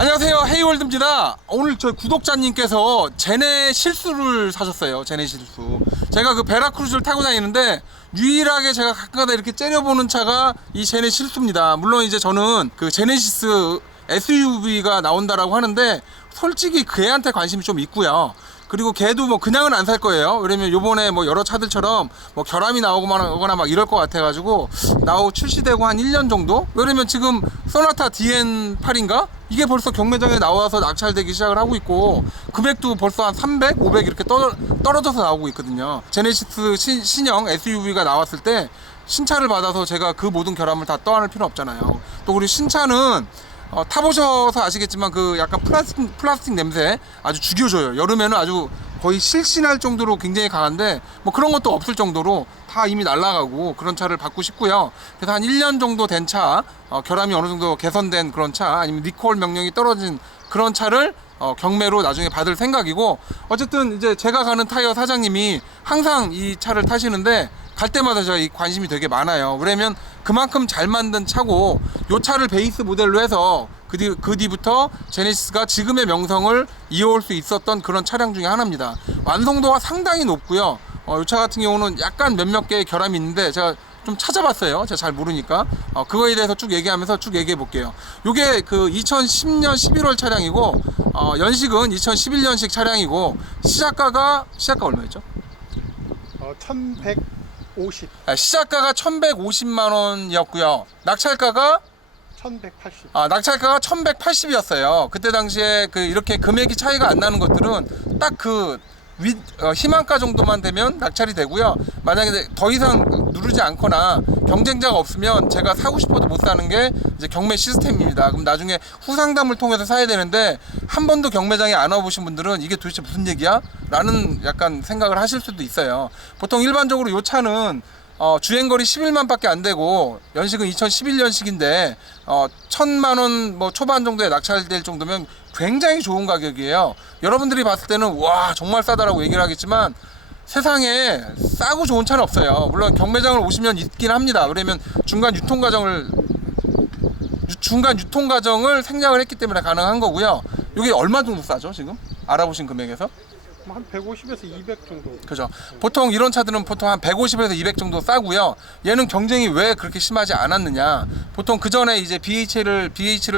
안녕하세요, 헤이월드입니다. 오늘 저희 구독자님께서 제네 실수를 사셨어요. 제네 실수. 제가 그 베라크루즈를 타고 다니는데 유일하게 제가 가끔가다 이렇게 째려보는 차가 이 제네 실수입니다. 물론 이제 저는 그 제네시스 SUV가 나온다라고 하는데 솔직히 그 애한테 관심이 좀 있고요. 그리고 걔도 뭐 그냥은 안 살 거예요. 왜냐면 요번에 뭐 여러 차들처럼 뭐 결함이 나오거나 막 이럴 것 같아가지고 출시되고 한 1년 정도? 왜냐면 지금 소나타 DN8인가? 이게 벌써 경매장에 나와서 낙찰되기 시작을 하고 있고 금액도 벌써 한 300, 500 이렇게 떨어져서 나오고 있거든요. 제네시스 신형 SUV가 나왔을 때 신차를 받아서 제가 그 모든 결함을 다 떠안을 필요 없잖아요. 또 그리고 신차는 타보셔서 아시겠지만 그 약간 플라스틱 냄새 아주 죽여줘요. 여름에는 아주 거의 실신할 정도로 굉장히 강한데 뭐 그런 것도 없을 정도로 다 이미 날아가고 그런 차를 받고 싶고요. 그래서 한 1년 정도 된 차, 결함이 어느 정도 개선된 그런 차, 아니면 리콜 명령이 떨어진 그런 차를 경매로 나중에 받을 생각이고, 어쨌든 이제 제가 가는 타이어 사장님이 항상 이 차를 타시는데 갈 때마다 저희 관심이 되게 많아요. 왜냐면 그만큼 잘 만든 차고, 이 차를 베이스 모델로 해서 그 뒤부터 제네시스가 지금의 명성을 이어올 수 있었던 그런 차량 중에 하나입니다. 완성도가 상당히 높고요. 이 차 같은 경우는 약간 몇몇 개의 결함이 있는데 제가 좀 찾아봤어요. 제가 잘 모르니까. 그거에 대해서 쭉 얘기하면서 쭉 얘기해 볼게요. 요게 그 2010년 11월 차량이고, 연식은 2011년식 차량이고, 시작가가 얼마였죠? 1150. 시작가가 1150만 원이었고요. 낙찰가가 1180. 낙찰가가 1180이었어요. 그때 당시에 그 이렇게 금액이 차이가 안 나는 것들은 딱 그 희망가 정도만 되면 낙찰이 되고요. 만약에 더 이상 누르지 않거나 경쟁자가 없으면 제가 사고 싶어도 못 사는 게 이제 경매 시스템입니다. 그럼 나중에 후상담을 통해서 사야 되는데 한 번도 경매장에 안 와보신 분들은 이게 도대체 무슨 얘기야? 라는 약간 생각을 하실 수도 있어요. 보통 일반적으로 이 차는 주행거리 11만 밖에 안 되고 연식은 2011년식인데 1000만 원 뭐 초반 정도에 낙찰될 정도면 굉장히 좋은 가격이에요. 여러분들이 봤을 때는 와 정말 싸다라고 얘기를 하겠지만 세상에 싸고 좋은 차는 없어요. 물론 경매장을 오시면 있긴 합니다. 왜냐면 중간 유통 과정을 생략을 했기 때문에 가능한 거고요. 이게 얼마 정도 싸죠 지금? 알아보신 금액에서? 한 150에서 200 정도. 그죠. 보통 이런 차들은 보통 한 150에서 200 정도 싸고요. 얘는 경쟁이 왜 그렇게 심하지 않았느냐. 보통 그 전에 이제 BH를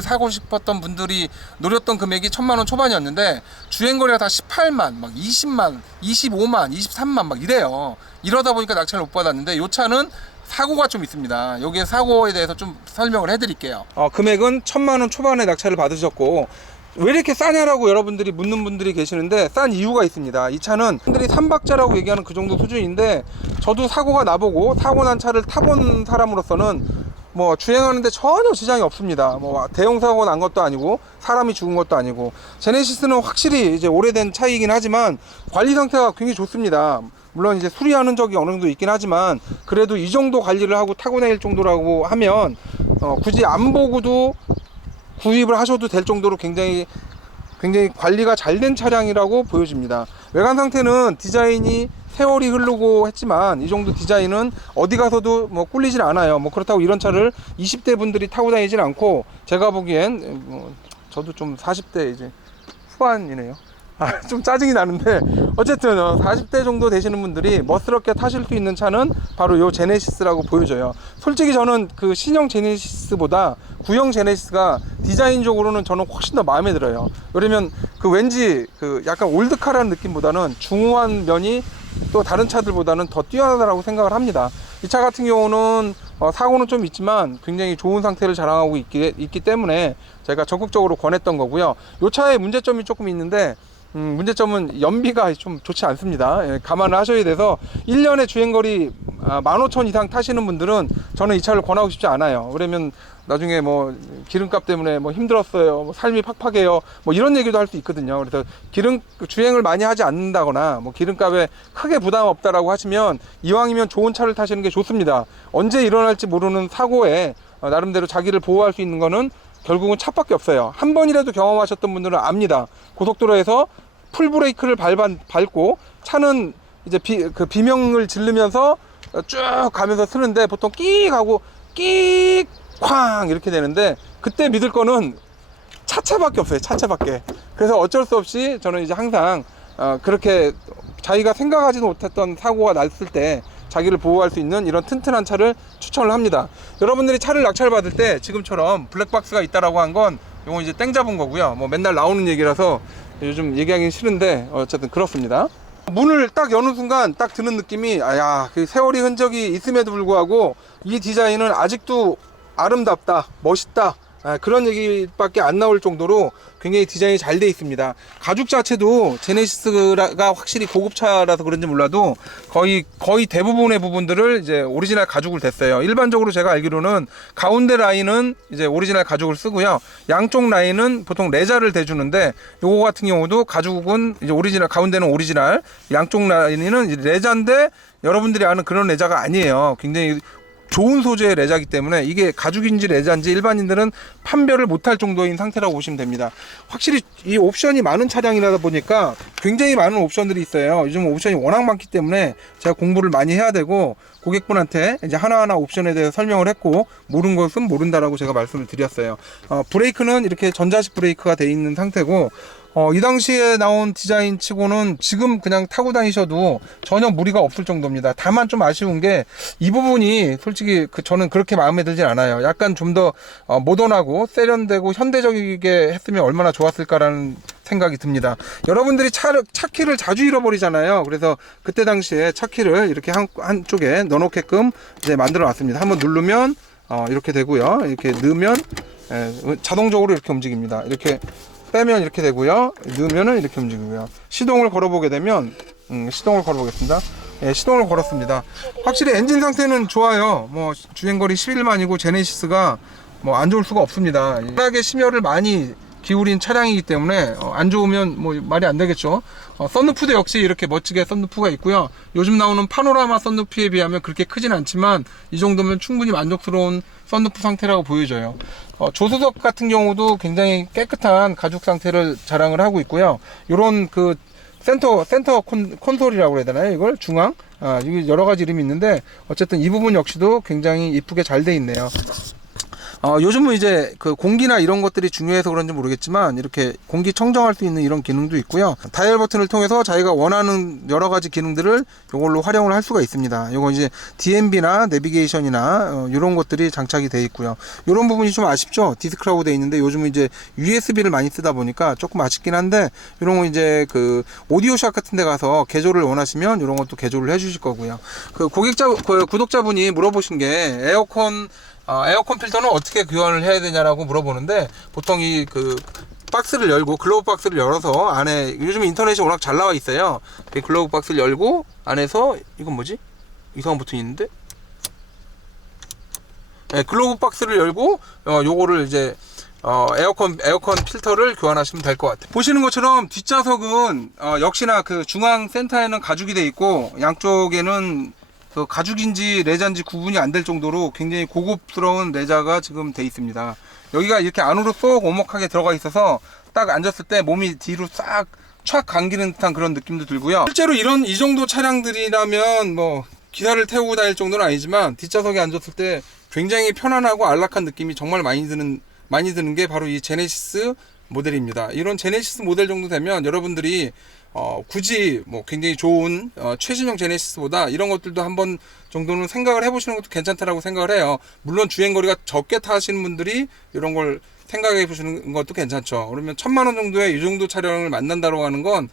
사고 싶었던 분들이 노렸던 금액이 1000만 원 초반이었는데 주행거리가 다 18만, 막 20만, 25만, 23만 막 이래요. 이러다 보니까 낙찰을 못 받았는데 이 차는 사고가 좀 있습니다. 여기에 사고에 대해서 좀 설명을 해드릴게요. 금액은 1000만 원 초반에 낙찰을 받으셨고, 왜 이렇게 싸냐라고 여러분들이 묻는 분들이 계시는데 싼 이유가 있습니다. 이 차는 사람들이 3박자라고 얘기하는 그 정도 수준인데, 저도 사고가 나보고 사고 난 차를 타본 사람으로서는 뭐 주행하는데 전혀 지장이 없습니다. 뭐 대형 사고 난 것도 아니고 사람이 죽은 것도 아니고. 제네시스는 확실히 이제 오래된 차이긴 하지만 관리 상태가 굉장히 좋습니다. 물론 이제 수리하는 적이 어느 정도 있긴 하지만 그래도 이 정도 관리를 하고 타고 다닐 정도라고 하면 굳이 안 보고도 구입을 하셔도 될 정도로 굉장히 관리가 잘 된 차량이라고 보여집니다. 외관 상태는 디자인이 세월이 흐르고 했지만 이 정도 디자인은 어디 가서도 뭐 꿀리질 않아요. 뭐 그렇다고 이런 차를 20대 분들이 타고 다니진 않고, 제가 보기엔 저도 좀 40대 이제 후반이네요. 좀 짜증이 나는데 어쨌든 40대 정도 되시는 분들이 멋스럽게 타실 수 있는 차는 바로 이 제네시스라고 보여져요. 솔직히 저는 그 신형 제네시스보다 구형 제네시스가 디자인적으로는 저는 훨씬 더 마음에 들어요. 왜냐면 그 왠지 그 약간 올드카라는 느낌보다는 중후한 면이 또 다른 차들보다는 더 뛰어나다라고 생각을 합니다. 이 차 같은 경우는 사고는 좀 있지만 굉장히 좋은 상태를 자랑하고 있기 때문에 제가 적극적으로 권했던 거고요. 이 차의 문제점이 조금 있는데, 문제점은 연비가 좀 좋지 않습니다. 예, 감안을 하셔야 돼서 1년에 주행거리 15,000 이상 타시는 분들은 저는 이 차를 권하고 싶지 않아요. 그러면 나중에 뭐 기름값 때문에 뭐 힘들었어요, 뭐 삶이 팍팍해요, 뭐 이런 얘기도 할 수 있거든요. 그래서 주행을 많이 하지 않는다거나 뭐 기름값에 크게 부담 없다라고 하시면 이왕이면 좋은 차를 타시는 게 좋습니다. 언제 일어날지 모르는 사고에 나름대로 자기를 보호할 수 있는 거는 결국은 차밖에 없어요. 한 번이라도 경험하셨던 분들은 압니다. 고속도로에서 풀브레이크를 밟고 차는 이제 비명을 지르면서 쭉 가면서 쓰는데 보통 끼익 하고 끼익 쾅 이렇게 되는데, 그때 믿을 거는 차체밖에 없어요. 차체밖에. 그래서 어쩔 수 없이 저는 이제 항상 그렇게 자기가 생각하지도 못했던 사고가 났을 때 자기를 보호할 수 있는 이런 튼튼한 차를 추천을 합니다. 여러분들이 차를 낙찰 받을 때 지금처럼 블랙박스가 있다라고 한 건 이건 이제 땡 잡은 거고요. 뭐 맨날 나오는 얘기라서 요즘 얘기하기는 싫은데 어쨌든 그렇습니다. 문을 딱 여는 순간 딱 드는 느낌이 그 세월이 흔적이 있음에도 불구하고 이 디자인은 아직도 아름답다, 멋있다, 그런 얘기밖에 안 나올 정도로 굉장히 디자인이 잘 돼 있습니다. 가죽 자체도 제네시스가 확실히 고급차라서 그런지 몰라도 거의 대부분의 부분들을 이제 오리지널 가죽을 댔어요. 일반적으로 제가 알기로는 가운데 라인은 이제 오리지널 가죽을 쓰고요. 양쪽 라인은 보통 레자를 대주는데 요거 같은 경우도 가죽은 이제 오리지널, 가운데는 오리지널, 양쪽 라인은 이제 레자인데 여러분들이 아는 그런 레자가 아니에요. 굉장히 좋은 소재의 레자이기 때문에 이게 가죽인지 레자인지 일반인들은 판별을 못할 정도인 상태라고 보시면 됩니다. 확실히 이 옵션이 많은 차량이다 보니까 굉장히 많은 옵션들이 있어요. 요즘 옵션이 워낙 많기 때문에 제가 공부를 많이 해야 되고 고객분한테 이제 하나하나 옵션에 대해서 설명을 했고 모르는 것은 모른다라고 제가 말씀을 드렸어요. 브레이크는 이렇게 전자식 브레이크가 돼 있는 상태고 이 당시에 나온 디자인 치고는 지금 그냥 타고 다니셔도 전혀 무리가 없을 정도입니다. 다만 좀 아쉬운 게 이 부분이 솔직히 저는 그렇게 마음에 들진 않아요. 약간 좀 더 모던하고 세련되고 현대적이게 했으면 얼마나 좋았을까라는 생각이 듭니다. 여러분들이 차키를 자주 잃어버리잖아요. 그래서 그때 당시에 차키를 이렇게 한쪽에 넣어놓게끔 이제 만들어 놨습니다. 한번 누르면 이렇게 되고요. 이렇게 넣으면 자동적으로 이렇게 움직입니다. 이렇게 빼면 이렇게 되고요. 넣으면은 이렇게 움직이고요. 시동을 걸어보게 되면 시동을 걸어보겠습니다. 시동을 걸었습니다. 확실히 엔진 상태는 좋아요. 뭐 주행거리 11만이고 제네시스가 뭐 안 좋을 수가 없습니다. 워낙에 심혈을 많이 기울인 차량이기 때문에 안 좋으면 뭐 말이 안 되겠죠. 썬루프도 역시 이렇게 멋지게 썬루프가 있고요. 요즘 나오는 파노라마 썬루프에 비하면 그렇게 크진 않지만 이 정도면 충분히 만족스러운 썬루프 상태라고 보여져요. 조수석 같은 경우도 굉장히 깨끗한 가죽 상태를 자랑을 하고 있고요. 요런 그 센터 콘솔이라고 해야 되나요? 이걸 중앙? 이게 여러 가지 이름이 있는데 어쨌든 이 부분 역시도 굉장히 이쁘게 잘 돼 있네요. 요즘은 이제 그 공기나 이런 것들이 중요해서 그런지 모르겠지만 이렇게 공기 청정할 수 있는 이런 기능도 있고요. 다이얼 버튼을 통해서 자기가 원하는 여러 가지 기능들을 이걸로 활용을 할 수가 있습니다. 이거 이제 DMB나 내비게이션이나 이런 것들이 장착이 되어 있고요. 이런 부분이 좀 아쉽죠. 디스크라고 되어 있는데 요즘은 이제 USB를 많이 쓰다 보니까 조금 아쉽긴 한데 이런 거 이제 그 오디오샵 같은 데 가서 개조를 원하시면 이런 것도 개조를 해 주실 거고요. 그 구독자분이 물어보신 게 에어컨 필터는 어떻게 교환을 해야 되냐라고 물어보는데 보통 이 그 박스를 열고 글로브 박스를 열어서 안에 요즘 인터넷이 워낙 잘 나와 있어요. 글로브 박스를 열고 안에서 이건 뭐지? 이상한 버튼이 있는데? 글로브 박스를 열고 요거를 이제 에어컨 필터를 교환하시면 될 것 같아요. 보시는 것처럼 뒷좌석은 역시나 그 중앙 센터에는 가죽이 돼 있고 양쪽에는 그 가죽인지 레자인지 구분이 안 될 정도로 굉장히 고급스러운 레자가 지금 돼 있습니다. 여기가 이렇게 안으로 쏙 오목하게 들어가 있어서 딱 앉았을 때 몸이 뒤로 싹 촥 감기는 듯한 그런 느낌도 들고요. 실제로 이 정도 차량들이라면 뭐 기사를 태우고 다닐 정도는 아니지만 뒷좌석에 앉았을 때 굉장히 편안하고 안락한 느낌이 정말 많이 드는 게 바로 이 제네시스 모델입니다. 이런 제네시스 모델 정도 되면 여러분들이 굳이 뭐 굉장히 좋은 최신형 제네시스보다 이런 것들도 한번 정도는 생각을 해보시는 것도 괜찮다라고 생각을 해요. 물론 주행거리가 적게 타시는 분들이 이런 걸 생각해 보시는 것도 괜찮죠. 그러면 1000만원 정도의 이 정도 차량을 만난다고 하는 건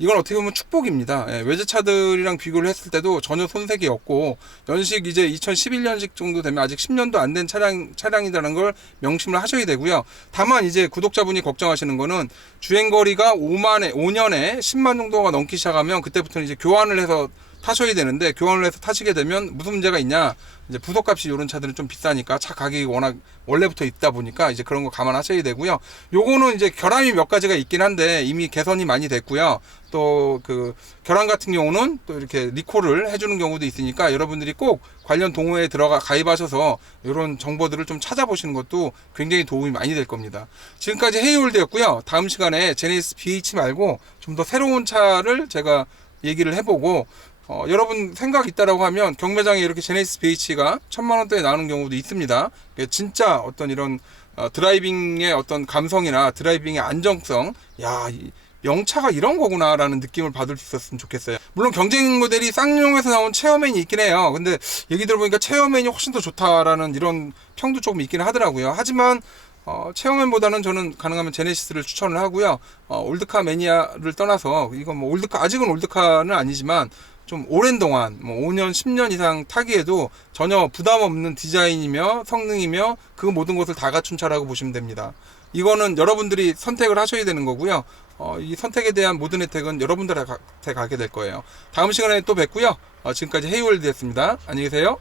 이건 어떻게 보면 축복입니다. 외제차들이랑 비교를 했을 때도 전혀 손색이 없고 연식 이제 2011년식 정도 되면 아직 10년도 안 된 차량이라는 걸 명심을 하셔야 되고요. 다만 이제 구독자분이 걱정하시는 거는 주행거리가 5년에 10만 정도가 넘기 시작하면 그때부터는 이제 교환을 해서 타셔야 되는데 교환을 해서 타시게 되면 무슨 문제가 있냐, 이제 부속값이 이런 차들은 좀 비싸니까 차 가격이 워낙 원래부터 있다 보니까 이제 그런 거 감안하셔야 되고요. 요거는 이제 결함이 몇 가지가 있긴 한데 이미 개선이 많이 됐고요. 또 그 결함 같은 경우는 또 이렇게 리콜을 해주는 경우도 있으니까 여러분들이 꼭 관련 동호회에 가입하셔서 이런 정보들을 좀 찾아보시는 것도 굉장히 도움이 많이 될 겁니다. 지금까지 헤이홀드였고요. 다음 시간에 제네시스 BH 말고 좀 더 새로운 차를 제가 얘기를 해보고 여러분 생각 있다라고 하면 경매장에 이렇게 제네시스 BH가 1000만원대에 나오는 경우도 있습니다. 진짜 어떤 이런 드라이빙의 어떤 감성이나 드라이빙의 안정성, 야, 이 명차가 이런 거구나라는 느낌을 받을 수 있었으면 좋겠어요. 물론 경쟁 모델이 쌍용에서 나온 체어맨이 있긴 해요. 근데 얘기 들어보니까 체어맨이 훨씬 더 좋다라는 이런 평도 조금 있긴 하더라고요. 하지만 체어맨보다는 저는 가능하면 제네시스를 추천을 하고요. 올드카 매니아를 떠나서 이건 뭐 올드카, 아직은 올드카는 아니지만 좀 오랜 동안 뭐 5년 10년 이상 타기에도 전혀 부담 없는 디자인이며 성능이며 그 모든 것을 다 갖춘 차라고 보시면 됩니다. 이거는 여러분들이 선택을 하셔야 되는 거고요. 이 선택에 대한 모든 혜택은 여러분들한테 가게 될 거예요. 다음 시간에 또 뵙고요. 지금까지 헤이월드였습니다. 안녕히 계세요.